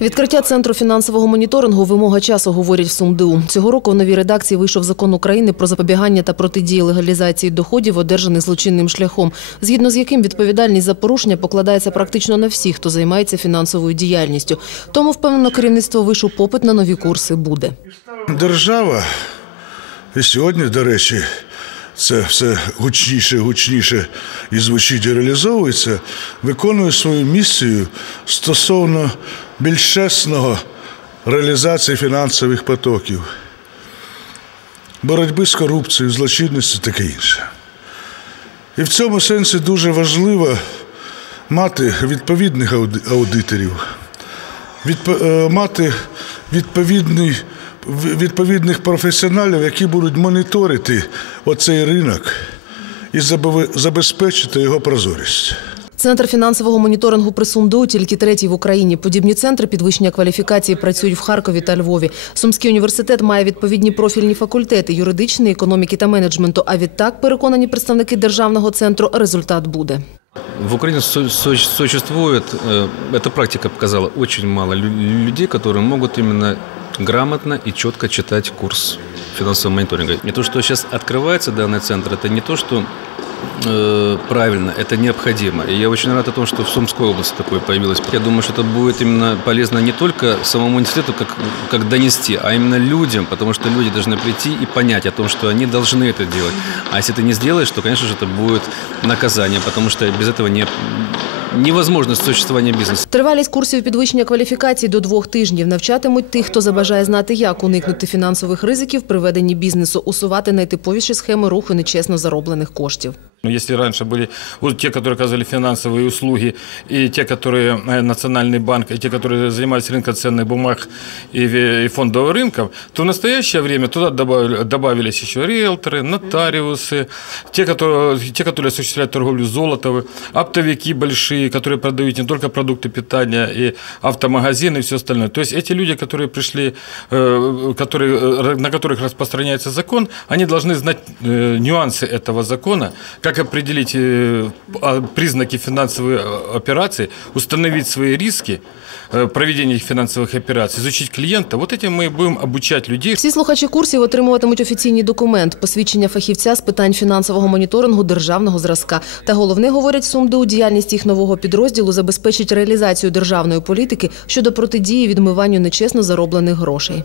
Відкриття центру фінансового моніторингу вимога часу говорять в СумДУ. Цього року в новій редакції вийшов закон України про запобігання та протидії легалізації доходів, одержаних злочинним шляхом, згідно з яким відповідальність за порушення покладається практично на всіх, хто займається фінансовою діяльністю. Тому впевнено керівництво вишу попит на нові курси буде. Держава, і сьогодні, до речі, це все гучніше, гучніше і звучить і реалізовується, виконує свою місію стосовно більш чесного реалізації фінансових потоків, боротьби з корупцією, злочинністю таке інше. І в цьому сенсі дуже важливо мати відповідних аудиторів, відп- е, мати відповідний, відповідних професіоналів, які будуть моніторити оцей ринок і забе- забезпечити його прозорість. Центр фінансового моніторингу при СумДУ тільки третій в Україні. Подібні центри підвищення кваліфікації працюють в Харкові та Львові. Сумський університет має відповідні профільні факультети юридичної, економіки та менеджменту. А відтак, переконані представники державного центру, результат буде. В Украине су- су- существует, э, эта практика показала, очень мало лю- людей, которые могут именно грамотно и четко читать курс финансового мониторинга. Не то, что сейчас открывается данный центр, это не то, что э, правильно, это необходимо. И я очень рад о том, что в Сумской области такое появилось. Я думаю, что это будет именно полезно не только самому университету, как, как донести, а именно людям, потому что люди должны прийти и понять о том, что они должны это делать. А если ты не сделаешь, то, конечно же, это будет наказание, потому что без этого не, невозможно существування бізнесу. Тривалість курсів підвищення кваліфікації до двох тижнів навчатимуть тих, хто забажає знати, як уникнути фінансових ризиків при веденні бізнесу, усувати найтиповіші схеми руху нечесно зароблених коштів. Ну, Если раньше были вот те, которые оказывали финансовые услуги, и те, которые э, Национальный банк, и те, которые занимались рынком ценных бумаг и, и фондовым рынком, то в настоящее время туда добавили, добавились еще риэлторы, нотариусы, те которые, те, которые осуществляют торговлю золотом, оптовики большие, которые продают не только продукты питания, и автомагазины, и все остальное. То есть эти люди, которые пришли, э, которые, э, на которых распространяется закон, они должны знать нюансы этого закона, как определить э, а, признаки финансовой э, операции, установить свои риски э, проведения этих финансовых операций, изучить клиента. Вот этим мы будем обучать людей. Всі слухачі курсів отримуватимуть офіційний документ, посвідчення фахівця з питань фінансового моніторингу державного зразка. Та головне, говорять СумДУ, діяльність їх нового підрозділу забезпечить реалізацію державної політики щодо протидії відмиванню нечесно зароблених грошей.